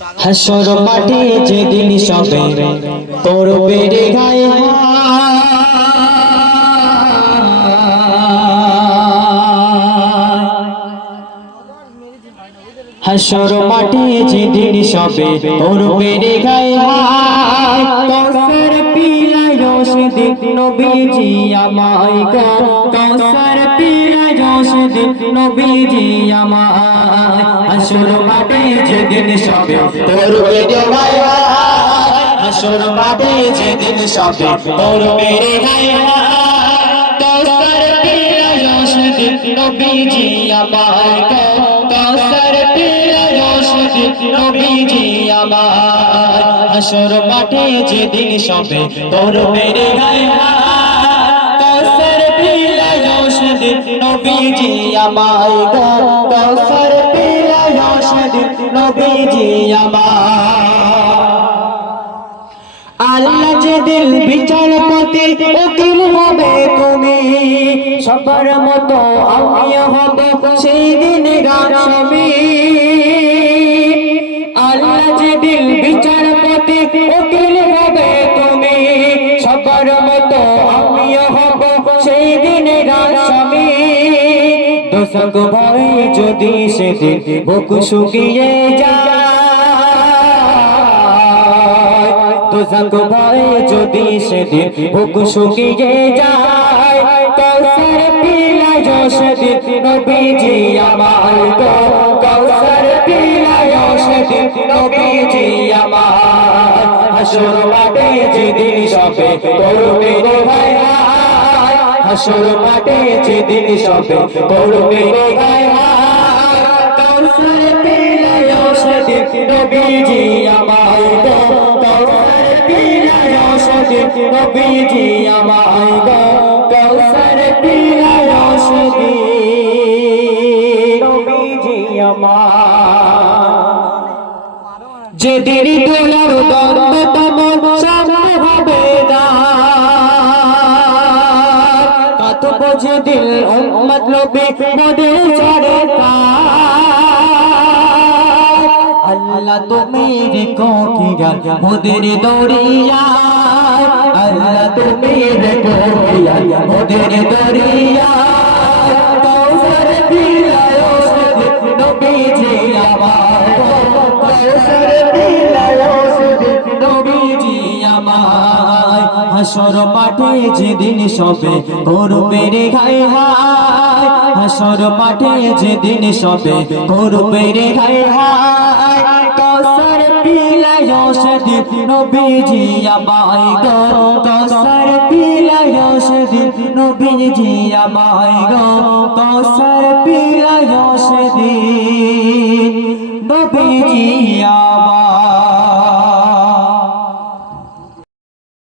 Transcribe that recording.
হাসর মাঠে যেদিন সবে করবে রে গায়ে হাসর মাঠে যেদিন সবে করবে রে গায়ে কৌসর পিলায় সেদিন নবীজি আমায় গো। কৌসর সেদিন নবীজি আমায়। হাসর মাঠে যেদিন সবে করবে রে গায়ে মাঠে যেদিন সবে করবে রে গায়ে কৌসর পিলায় সেদিন নবীজি আমায়। গো কৌসর পিলায় নবীজি আমায়। হাসর মাঠে যেদিন সবে করবে রে গায়ে নবীজি আমায় গো কৌসর পিলায় সেদিন নবীজি আমায়। আল্লাহ যে দিল বিচারপতি, উকিল হবে তুমি সবার মতো আমি হব সেই দিন গাছবি আল্লাহ যে দিল বিচারপতি, উকিল হবে তুমি সবার মতো আমি হব সেই দিন গাছবি দোষক ভয় যদি সেদিন বুক শুকিয়ে যায় দোষক ভয় যদি সেদিন বুক শুকিয়ে যায় কৌসর পিলায় সেদিন নবীজি আমার গো কৌসর পিলায় সেদিন নবীজি আমার। হাসর মাঠে যেদিন সবে করবে রে ভাই হাসর মাঠে যেদিন সবে করবে রে ভাই কৌসর পিলায় সেদিন নবীজি আমার গো কৌসর পিলায় সেদিন নবীজি আমার গো সেদিন নবীজি আমার যেদিন তোলার দ্বন্দ্ব দিল উম্মত লোবে মোদের চড়ে আল্লাহ তুমি রেখো কিরা মোদের দৌড়িয়া আল্লাহ তুমি রেখো মোদের দৌড়িয়া কৌসর পিলায় সেদিন নবীজি আমার। আমায় হাসর মাঠে যেদিন সবে করবে রে গায়ে হায়, হাসর মাঠে যেদিন সবে করবে রে গায়ে হায় কৌসর পিলায় সেদিন নবীজি আমায় গো কৌসর পিলায় সেদিন নবীজি আমায় গো কৌসর পিলায় সেদিন নবীজি আমায়